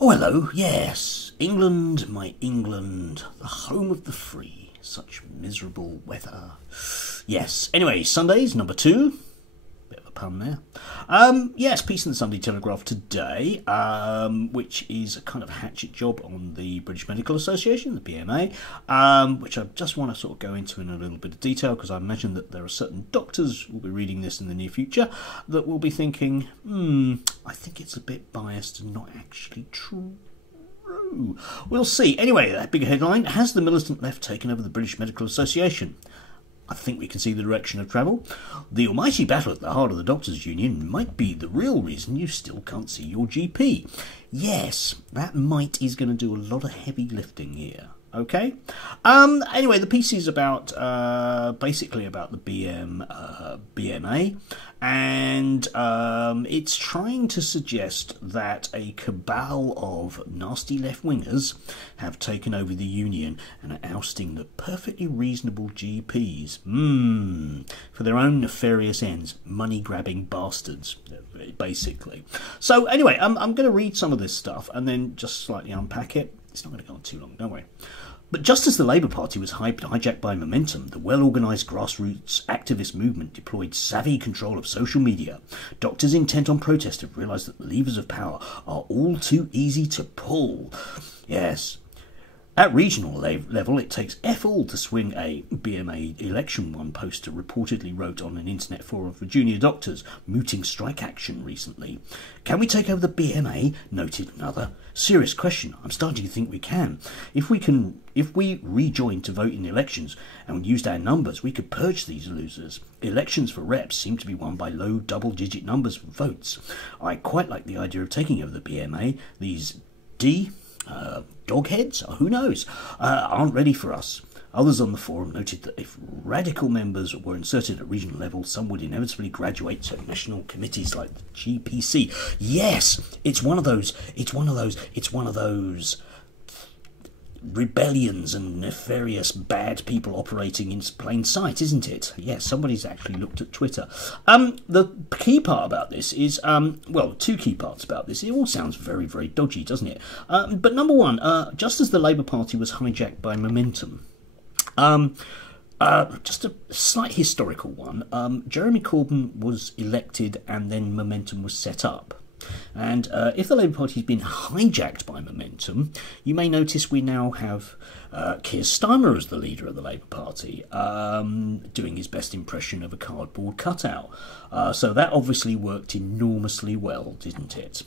Oh, hello, yes. England, my England, the home of the free. Such miserable weather. Yes, anyway, Sundays, number 2. Bit of a pun there. Yes, piece in the Sunday Telegraph today, which is a kind of hatchet job on the British Medical Association, the BMA, which I just want to sort of go into in a little bit of detail, because I imagine that there are certain doctors who will be reading this in the near future that will be thinking, I think it's a bit biased and not actually true. We'll see. Anyway, that big headline: has the militant left taken over the British Medical Association? I think we can see the direction of travel. The almighty battle at the heart of the Doctors' Union might be the real reason you still can't see your GP. Yes, that might is going to do a lot of heavy lifting here. Okay. Anyway, the piece is about basically about the BMA, and it's trying to suggest that a cabal of nasty left-wingers have taken over the union and are ousting the perfectly reasonable GPs for their own nefarious ends, money-grabbing bastards, basically. So anyway, I'm going to read some of this stuff and then just slightly unpack it. It's not going to go on too long, don't worry. But just as the Labour Party was hijacked by Momentum, the well-organised grassroots activist movement deployed savvy control of social media. Doctors intent on protest have realised that the levers of power are all too easy to pull. Yes. At regional level, it takes all to swing a BMA election, one poster reportedly wrote on an internet forum for junior doctors, mooting strike action recently. Can we take over the BMA? Noted another. Serious question. I'm starting to think we can. If we rejoin to vote in elections and used our numbers, we could purge these losers. Elections for reps seem to be won by low double-digit numbers of votes. I quite like the idea of taking over the BMA. These dogheads, who knows, aren't ready for us. Others on the forum noted that if radical members were inserted at regional level, some would inevitably graduate to national committees like the GPC. Yes, it's one of those rebellions and nefarious bad people operating in plain sight, isn't it? Yes, somebody's actually looked at Twitter. The key part about this is, well, two key parts about this. It all sounds very, very dodgy, doesn't it? But number one, just as the Labour Party was hijacked by Momentum, just a slight historical one, Jeremy Corbyn was elected and then Momentum was set up. And if the Labour Party has been hijacked by Momentum, you may notice we now have Keir Starmer as the leader of the Labour Party, doing his best impression of a cardboard cutout. So that obviously worked enormously well, didn't it?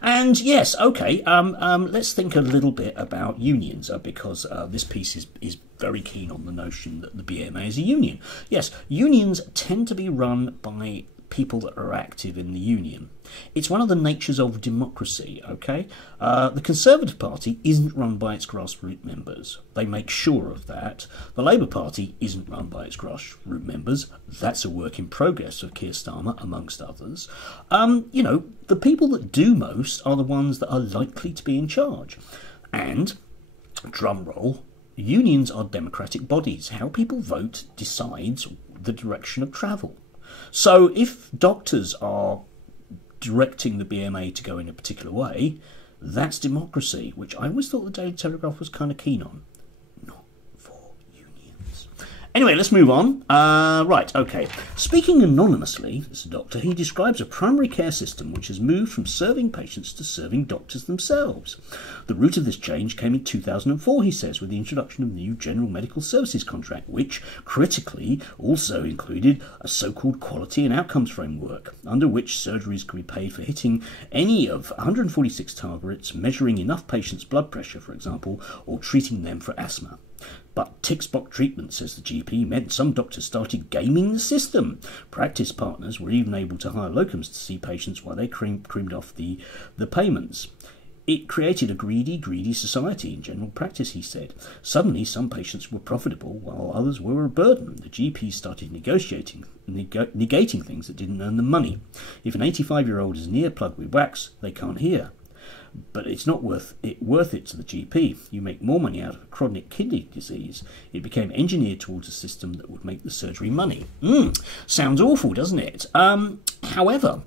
And yes, okay, let's think a little bit about unions, because this piece is very keen on the notion that the BMA is a union. Yes, unions tend to be run by people that are active in the union. It's one of the natures of democracy, okay? The Conservative Party isn't run by its grassroots members. They make sure of that. The Labour Party isn't run by its grassroots members. That's a work in progress of Keir Starmer, amongst others. You know, the people that do most are the ones that are likely to be in charge. And, drum roll, unions are democratic bodies. How people vote decides the direction of travel. So if doctors are directing the BMA to go in a particular way, that's democracy, which I always thought the Daily Telegraph was kind of keen on. Not for unions. Anyway, let's move on. Right, okay. Speaking anonymously, this doctor, he describes a primary care system which has moved from serving patients to serving doctors themselves. The root of this change came in 2004, he says, with the introduction of the new General Medical Services Contract, which, critically, also included a so-called quality and outcomes framework, under which surgeries could be paid for hitting any of 146 targets, measuring enough patients' blood pressure, for example, or treating them for asthma. But tick-box treatment, says the GP, meant some doctors started gaming the system. Practice partners were even able to hire locums to see patients while they creamed off the payments. It created a greedy society in general practice, he said. Suddenly, some patients were profitable, while others were a burden. The GPs started negating things that didn't earn them money. If an 85-year-old is an earplug with wax, they can't hear. But it's not worth it to the GP. You make more money out of a chronic kidney disease. It became engineered towards a system that would make the surgery money. Sounds awful, doesn't it? However,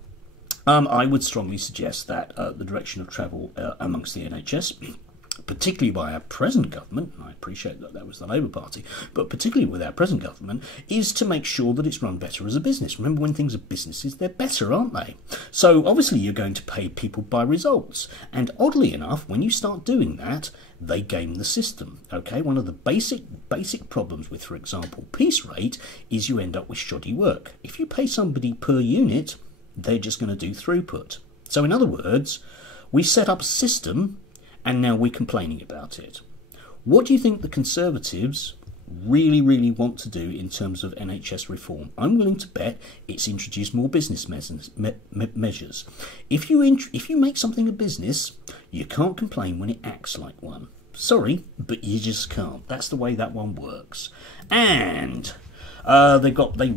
I would strongly suggest that the direction of travel amongst the NHS, particularly by our present government, and I appreciate that that was the Labour Party, but particularly with our present government, is to make sure that it's run better as a business. Remember, when things are businesses, they're better, aren't they? So obviously you're going to pay people by results. And oddly enough, when you start doing that, they game the system. Okay, one of the basic problems with, for example, piece rate is you end up with shoddy work. If you pay somebody per unit, they're just going to do throughput. So in other words, we set up a system and now we're complaining about it. What do you think the Conservatives really want to do in terms of NHS reform? I'm willing to bet it's introduce more business measures. If you make something a business, you can't complain when it acts like one. Sorry, but you just can't. That's the way that one works. And they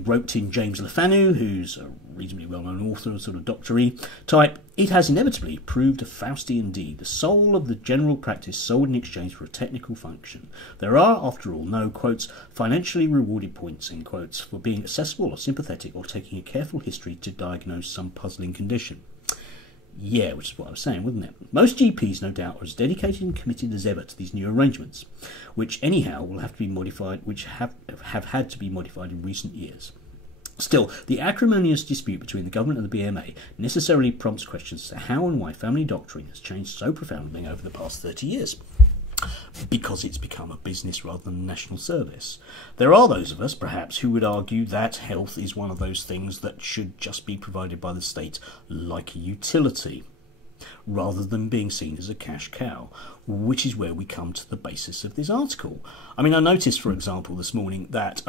roped in James Lefanu, who's a reasonably well-known author, sort of doctor-y type. It has inevitably proved a Faustian deed, the soul of the general practice sold in exchange for a technical function. There are, after all, no, quotes, financially rewarded points, end quotes, for being accessible or sympathetic or taking a careful history to diagnose some puzzling condition. Yeah, which is what I was saying, wasn't it? Most GPs, no doubt, are as dedicated and committed as ever to these new arrangements, which anyhow will have to be modified, which have had to be modified in recent years. Still, the acrimonious dispute between the government and the BMA necessarily prompts questions as to how and why family doctoring has changed so profoundly over the past 30 years. Because it's become a business rather than a national service. There are those of us, perhaps, who would argue that health is one of those things that should just be provided by the state like a utility, rather than being seen as a cash cow, which is where we come to the basis of this article. I mean, I noticed, for example, this morning that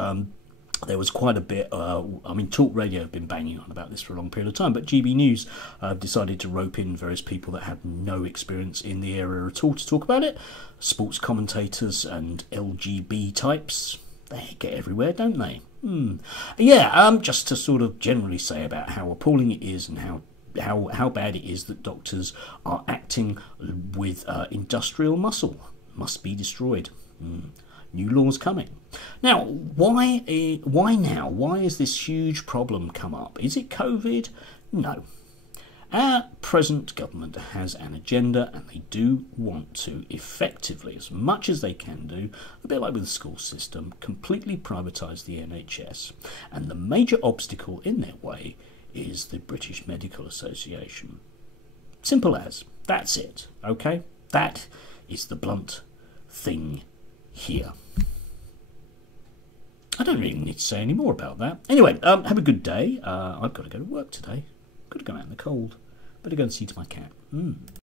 there was quite a bit, Talk Radio have been banging on about this for a long period of time, but GB News decided to rope in various people that had no experience in the area at all to talk about it. Sports commentators and LGB types, they get everywhere, don't they? Just to sort of generally say about how appalling it is and how bad it is that doctors are acting with industrial muscle. Must be destroyed. New laws coming. Now, why now? Why has this huge problem come up? Is it COVID? No. Our present government has an agenda, and they do want to effectively, as much as they can do, a bit like with the school system, completely privatise the NHS. And the major obstacle in their way is the British Medical Association. Simple as. That's it. Okay? That is the blunt thing here. I don't really need to say any more about that. Anyway, have a good day. I've got to go to work today. Got to go out in the cold. Better go and see to my cat.